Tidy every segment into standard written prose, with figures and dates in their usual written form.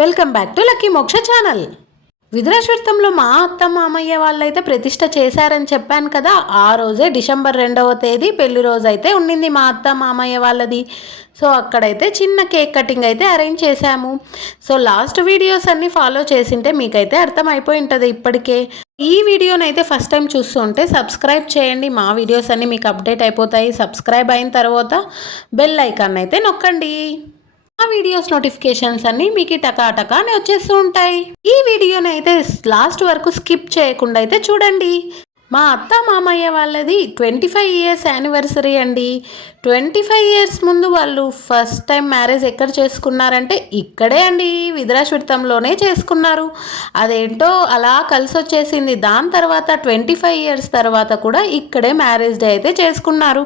Welcome back to lucky మోక్ష channel. విదురాశ్వర్థంలో మా అత్త మామయ్య వాళ్ళైతే ప్రతిష్ట చేశారని చెప్పాను కదా. ఆ రోజే డిసెంబర్ 2వ తేదీ పెళ్లి రోజు అయితే ఉండింది మా అత్త మామయ్య వాళ్ళది. సో అక్కడైతే చిన్న కేక్ కటింగ్ అయితే అరేంజ్ చేశాము. సో లాస్ట్ వీడియోస్ అన్నీ ఫాలో చేసింటే మీకైతే అర్థమైపోయి ఉంటుంది ఇప్పటికే. ఈ వీడియోనైతే ఫస్ట్ టైం చూస్తుంటే సబ్స్క్రైబ్ చేయండి. మా వీడియోస్ అన్నీ మీకు అప్డేట్ అయిపోతాయి. సబ్స్క్రైబ్ అయిన తర్వాత బెల్ ఐకాన్ అయితే నొక్కండి. ఆ వీడియోస్ నోటిఫికేషన్స్ అన్నీ మీకు టకాటకా అని వచ్చేస్తూ ఉంటాయి. ఈ వీడియోని అయితే లాస్ట్ వరకు స్కిప్ చేయకుండా అయితే చూడండి. మా అత్త మామయ్య వాళ్ళది 25 ఇయర్స్ యానివర్సరీ అండి. 25 ఇయర్స్ ముందు వాళ్ళు ఫస్ట్ టైం మ్యారేజ్ ఎక్కడ చేసుకున్నారంటే ఇక్కడే అండి, విదురాశ్వర్థంలోనే చేసుకున్నారు. అదేంటో అలా కలిసి వచ్చేసింది. దాని తర్వాత 25 ఇయర్స్ తర్వాత కూడా ఇక్కడే మ్యారేజ్ డే అయితే చేసుకున్నారు.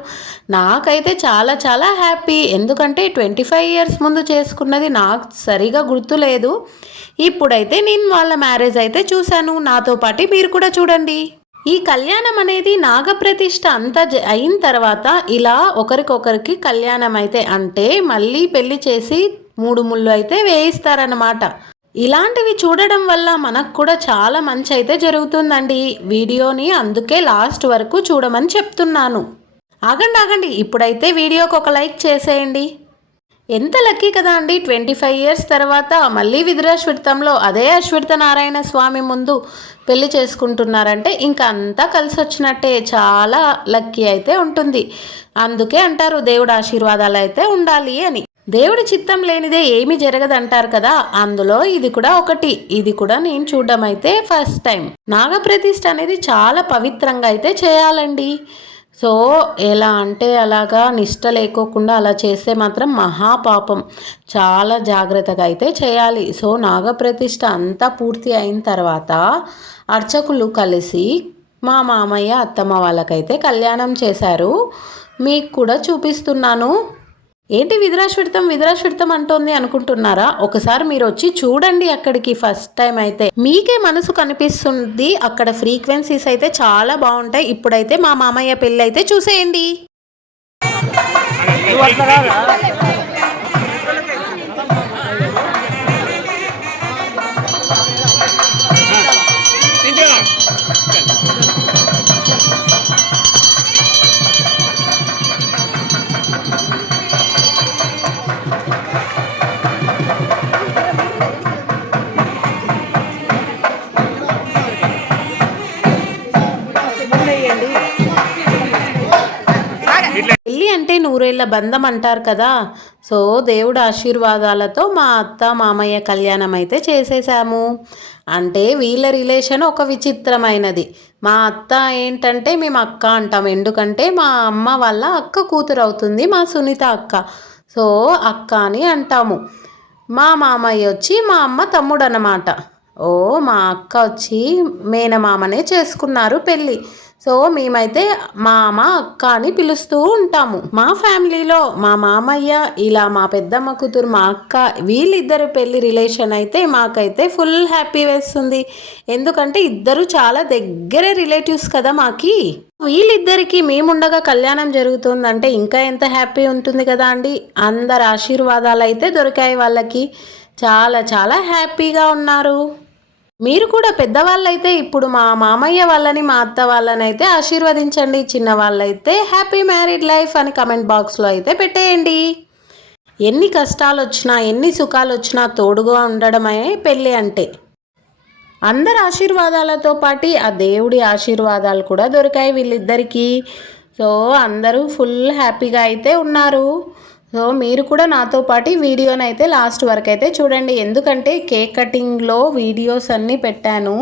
నాకైతే చాలా చాలా హ్యాపీ. ఎందుకంటే 25 ఇయర్స్ ముందు చేసుకున్నది నాకు సరిగా గుర్తులేదు. ఇప్పుడైతే నేను వాళ్ళ మ్యారేజ్ అయితే చూశాను. నాతో పాటు మీరు కూడా చూడండి. ఈ కళ్యాణం అనేది నాగప్రతిష్ఠ అంతా అయిన తర్వాత ఇలా ఒకరికొకరికి కళ్యాణం అయితే అంటే మళ్ళీ పెళ్లి చేసి 3 ముళ్ళు అయితే వేయిస్తారన్నమాట. ఇలాంటివి చూడడం వల్ల మనకు కూడా చాలా మంచి అయితే జరుగుతుందండి. వీడియోని అందుకే లాస్ట్ వరకు చూడమని చెప్తున్నాను. ఆగండి, ఇప్పుడైతే వీడియోకి ఒక లైక్ చేసేయండి. ఎంత లక్కీ కదా అండి. 25 ఇయర్స్ తర్వాత మళ్ళీ విదురాశ్వర్థంలో అదే అశ్వత్థ నారాయణ స్వామి ముందు పెళ్లి చేసుకుంటున్నారంటే ఇంకా అంతా కలిసి వచ్చినట్టే. చాలా లక్కీ అయితే ఉంటుంది. అందుకే అంటారు దేవుడి ఆశీర్వాదాలు అయితే ఉండాలి అని. దేవుడి చిత్తం లేనిదే ఏమీ జరగదంటారు కదా, అందులో ఇది కూడా ఒకటి. ఇది కూడా నేను చూడడం అయితే ఫస్ట్ టైం. నాగప్రతిష్ఠ అనేది చాలా పవిత్రంగా అయితే చేయాలండి. సో ఎలా అంటే అలాగా నిష్ట లేకోకుండా అలా చేస్తే మాత్రం మహాపాపం. చాలా జాగ్రత్తగా అయితే చేయాలి. సో నాగప్రతిష్ఠ అంతా పూర్తి అయిన తర్వాత అర్చకులు కలిసి మా మామయ్య అత్తమ్మ వాళ్ళకైతే కళ్యాణం చేశారు. మీకు కూడా చూపిస్తున్నాను. ఏంటి విదురాశ్వర్థం అంటోంది అనుకుంటున్నారా? ఒకసారి మీరు వచ్చి చూడండి అక్కడికి. ఫస్ట్ టైం అయితే మీకే మనసు కనిపిస్తుంది. అక్కడ ఫ్రీక్వెన్సీస్ అయితే చాలా బాగుంటాయి. ఇప్పుడైతే మా మామయ్య పెళ్ళి అయితే చూసేయండి. పెళ్ళి అంటే 100 ఏళ్ల బంధం అంటారు కదా. సో దేవుడు ఆశీర్వాదాలతో మా అత్త మామయ్య కళ్యాణం అయితే చేసేసాము. అంటే వీళ్ళ రిలేషన్ ఒక విచిత్రమైనది. మా అత్త ఏంటంటే మేము అక్క అంటాం. ఎందుకంటే మా అమ్మ వాళ్ళ అక్క కూతురు అవుతుంది మా సునీత అక్క. సో అక్క అని అంటాము. మా మామయ్య వచ్చి మా అమ్మ తమ్ముడు అన్నమాట. మా అక్క వచ్చి మేనమామనే చేసుకున్నారు పెళ్ళి. సో మేమైతే మామ అక్క అని పిలుస్తూ ఉంటాము. మా ఫ్యామిలీలో మా మామయ్య ఇలా మా పెద్దమ్మ కూతురు మా అక్క వీళ్ళిద్దరు పెళ్లి రిలేషన్ అయితే మాకైతే ఫుల్ హ్యాపీ వేస్తుంది. ఎందుకంటే ఇద్దరు చాలా దగ్గర రిలేటివ్స్ కదా మాకి. వీళ్ళిద్దరికి మేముండగా కళ్యాణం జరుగుతుందంటే ఇంకా ఎంత హ్యాపీ ఉంటుంది కదా అండి. అందరు ఆశీర్వాదాలు అయితే దొరికాయి వాళ్ళకి. చాలా చాలా హ్యాపీగా ఉన్నారు. మీరు కూడా పెద్దవాళ్ళైతే ఇప్పుడు మా మామయ్య వాళ్ళని మా అత్త వాళ్ళని అయితే ఆశీర్వదించండి. చిన్నవాళ్ళైతే హ్యాపీ మ్యారీడ్ లైఫ్ అని కమెంట్ బాక్స్లో అయితే పెట్టేయండి. ఎన్ని కష్టాలు వచ్చినా ఎన్ని సుఖాలు వచ్చినా తోడుగా ఉండడమే పెళ్ళి అంటే. అందరి ఆశీర్వాదాలతో పాటు ఆ దేవుడి ఆశీర్వాదాలు కూడా దొరికాయి వీళ్ళిద్దరికీ. సో అందరూ ఫుల్ హ్యాపీగా అయితే ఉన్నారు. సో మీరు కూడా నాతో పాటు వీడియోని అయితే లాస్ట్ వరకు అయితే చూడండి. ఎందుకంటే కేక్ కటింగ్లో వీడియోస్ అన్నీ పెట్టాను.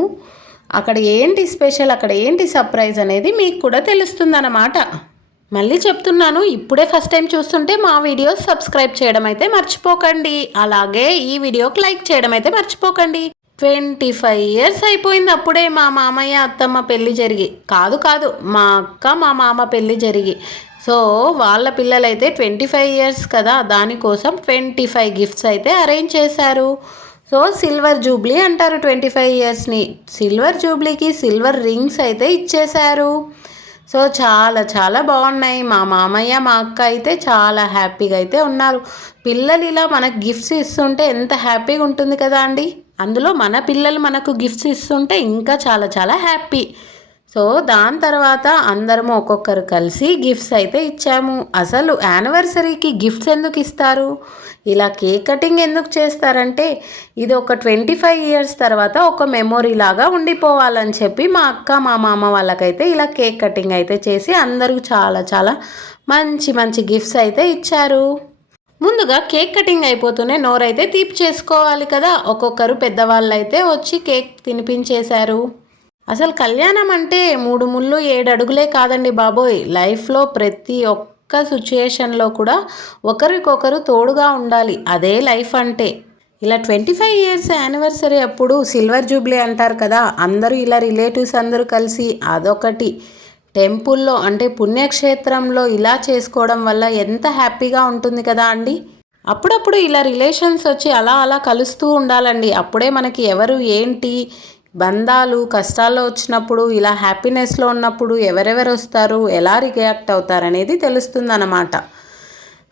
అక్కడ ఏంటి స్పెషల్, అక్కడ ఏంటి సర్ప్రైజ్ అనేది మీకు కూడా తెలుస్తుందన్నమాట. మళ్ళీ చెప్తున్నాను, ఇప్పుడే ఫస్ట్ టైం చూస్తుంటే మా వీడియోస్ సబ్స్క్రైబ్ చేయడం అయితే మర్చిపోకండి. అలాగే ఈ వీడియోకి లైక్ చేయడం అయితే మర్చిపోకండి. 25 ఇయర్స్ అయిపోయింది అప్పుడే మా మామయ్య అత్తమ్మ పెళ్ళి జరిగి. కాదు మా అక్క మా మామ పెళ్ళి జరిగి. సో వాళ్ళ పిల్లలైతే 25 ఇయర్స్ కదా, దానికోసం 25 గిఫ్ట్స్ అయితే అరేంజ్ చేశారు. సో సిల్వర్ జూబ్లీ అంటారు 25 ఇయర్స్ని. సిల్వర్ జూబ్లీకి సిల్వర్ రింగ్స్ అయితే ఇచ్చేశారు. సో చాలా చాలా బాగున్నాయి. మా మామయ్య మా అక్క అయితే చాలా హ్యాపీగా అయితే ఉన్నారు. పిల్లలు ఇలా మనకు గిఫ్ట్స్ ఇస్తుంటే ఎంత హ్యాపీగా ఉంటుంది కదా అండి. అందులో మన పిల్లలు మనకు గిఫ్ట్స్ ఇస్తుంటే ఇంకా చాలా చాలా హ్యాపీ. సో దాని తర్వాత అందరము ఒక్కొక్కరు కలిసి గిఫ్ట్స్ అయితే ఇచ్చాము. అసలు యానివర్సరీకి గిఫ్ట్స్ ఎందుకు ఇస్తారు, ఇలా కేక్ కటింగ్ ఎందుకు చేస్తారంటే ఇది ఒక 25 ఇయర్స్ తర్వాత ఒక మెమొరీ లాగా ఉండిపోవాలని చెప్పి మా అక్క మా మామ వాళ్ళకైతే ఇలా కేక్ కటింగ్ అయితే చేసి అందరూ చాలా చాలా మంచి మంచి గిఫ్ట్స్ అయితే ఇచ్చారు. ముందుగా కేక్ కటింగ్ అయిపోతూనే నోరైతే తీపి చేసుకోవాలి కదా. ఒక్కొక్కరు పెద్దవాళ్ళు అయితే వచ్చి కేక్ తినిపించేశారు. అసలు కళ్యాణం అంటే 3 ముళ్ళు 7 అడుగులే కాదండి బాబోయ్. లైఫ్లో ప్రతి ఒక్క సిచ్యుయేషన్లో కూడా ఒకరికొకరు తోడుగా ఉండాలి. అదే లైఫ్ అంటే. ఇలా 25 ఇయర్స్ యానివర్సరీ అప్పుడు సిల్వర్ జూబ్లీ అంటారు కదా. అందరూ ఇలా రిలేటివ్స్ అందరూ కలిసి అదొకటి టెంపుల్లో అంటే పుణ్యక్షేత్రంలో ఇలా చేసుకోవడం వల్ల ఎంత హ్యాపీగా ఉంటుంది కదా అండి. అప్పుడప్పుడు ఇలా రిలేషన్స్ వచ్చి అలా అలా కలుస్తూ ఉండాలండి. అప్పుడే మనకి ఎవరు ఏంటి బంధాలు కష్టాల్లో వచ్చినప్పుడు ఇలా హ్యాపీనెస్లో ఉన్నప్పుడు ఎవరెవరు వస్తారు, ఎలా రియాక్ట్ అవుతారు అనేది తెలుస్తుందన్నమాట.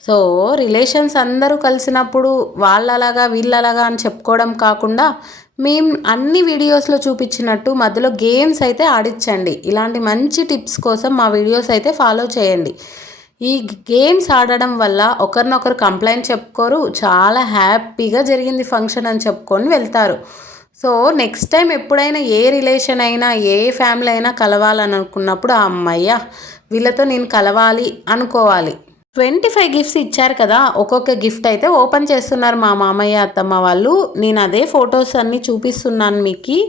సో రిలేషన్స్ అందరూ కలిసినప్పుడు వాళ్ళలాగా వీళ్ళలాగా అని చెప్పుకోవడం కాకుండా మేము అన్ని వీడియోస్లో చూపించినట్టు మధ్యలో గేమ్స్ అయితే ఆడించండి. ఇలాంటి మంచి టిప్స్ కోసం మా వీడియోస్ అయితే ఫాలో చేయండి. ఈ గేమ్స్ ఆడడం వల్ల ఒకరినొకరు కంప్లైంట్ చెప్పుకోరు, చాలా హ్యాపీగా జరిగింది ఫంక్షన్ అని చెప్పుకొని వెళ్తారు. సో నెక్స్ట్ టైం ఎప్పుడైనా ఏ రిలేషన్ అయినా ఏ ఫ్యామిలీ అయినా కలవాలని అనుకున్నప్పుడు ఆ అమ్మయ్య వీళ్ళతో నేను కలవాలి అనుకోవాలి. 25 గిఫ్ట్స్ ఇచ్చారు కదా. ఒక్కొక్క గిఫ్ట్ అయితే ఓపెన్ చేస్తున్నారు మా మామయ్య అత్తమ్మ వాళ్ళు. నేను అదే ఫొటోస్ అన్నీ చూపిస్తున్నాను మీకు.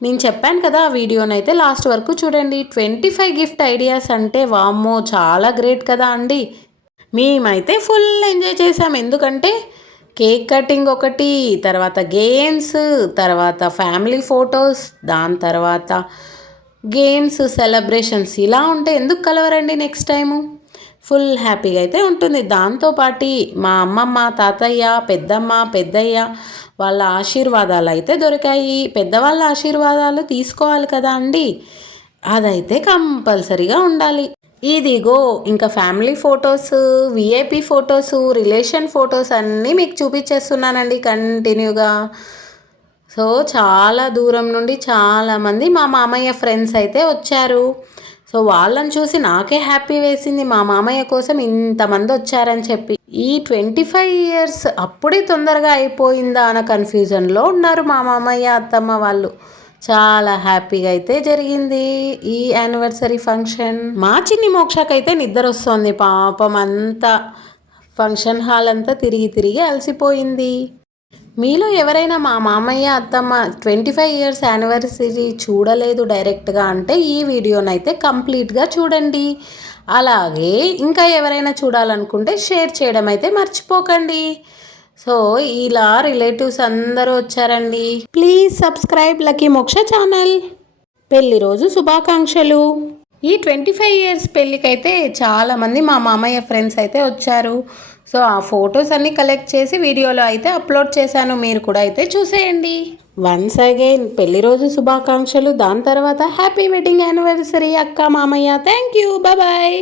నేను చెప్పాను కదా ఆ వీడియోనైతే లాస్ట్ వరకు చూడండి. 25 గిఫ్ట్ ఐడియాస్ అంటే వామ్మో చాలా గ్రేట్ కదా అండి. మేమైతే ఫుల్ ఎంజాయ్ చేసాం. ఎందుకంటే కేక్ కటింగ్ ఒకటి, తర్వాత గేమ్స్, తర్వాత ఫ్యామిలీ ఫొటోస్, దాని తర్వాత గేమ్స్ సెలబ్రేషన్స్ ఇలా ఉంటే ఎందుకు కలవరండి నెక్స్ట్ టైము. ఫుల్ హ్యాపీగా అయితే ఉంటుంది. దాంతోపాటు మా అమ్మమ్మ తాతయ్య పెద్దమ్మ పెద్దయ్య వాళ్ళ ఆశీర్వాదాలు అయితే దొరికాయి. పెద్దవాళ్ళ ఆశీర్వాదాలు తీసుకోవాలి కదా అండి, అదైతే కంపల్సరీగా ఉండాలి. ఇదిగో ఇంకా family photos, VIP photos, relation photos అన్నీ మీకు చూపించేస్తున్నానండి కంటిన్యూగా. సో చాలా దూరం నుండి చాలామంది మా మామయ్య ఫ్రెండ్స్ అయితే వచ్చారు. సో వాళ్ళని చూసి నాకే హ్యాపీ వేసింది, మా మామయ్య కోసం ఇంతమంది వచ్చారని చెప్పి. ఈ 25 ఇయర్స్ అప్పుడే తొందరగా అయిపోయిందా అన్న కన్ఫ్యూజన్లో ఉన్నారు మా మామయ్య అత్తమ్మ వాళ్ళు. చాలా హ్యాపీగా అయితే జరిగింది ఈ యానివర్సరీ ఫంక్షన్. మా చిన్ని మోక్షకైతే నిద్ర వస్తుంది పాపం. అంతా ఫంక్షన్ హాల్ అంతా తిరిగి తిరిగి అలసిపోయింది. మీలో ఎవరైనా మా మామయ్య అత్తమ్మ 25 ఇయర్స్ యానివర్సరీ చూడలేదు డైరెక్ట్గా అంటే ఈ వీడియోనైతే కంప్లీట్గా చూడండి. అలాగే ఇంకా ఎవరైనా చూడాలనుకుంటే షేర్ చేయడం అయితే మర్చిపోకండి. సో ఇలా రిలేటివ్స్ అందరూ వచ్చారండి. ప్లీజ్ సబ్స్క్రైబ్ లక్కీ మోక్ష ఛానల్. పెళ్లి రోజు శుభాకాంక్షలు. ఈ 25 ఇయర్స్ పెళ్ళికైతే చాలామంది మా మామయ్య ఫ్రెండ్స్ అయితే వచ్చారు. సో ఆ ఫొటోస్ అన్నీ కలెక్ట్ చేసి వీడియోలో అయితే అప్లోడ్ చేశాను, మీరు కూడా అయితే చూసేయండి. వన్స్ అగైన్ పెళ్లి రోజు శుభాకాంక్షలు. దాని తర్వాత హ్యాపీ వెడ్డింగ్ యానివర్సరీ అక్క మామయ్య. Thank you, bye.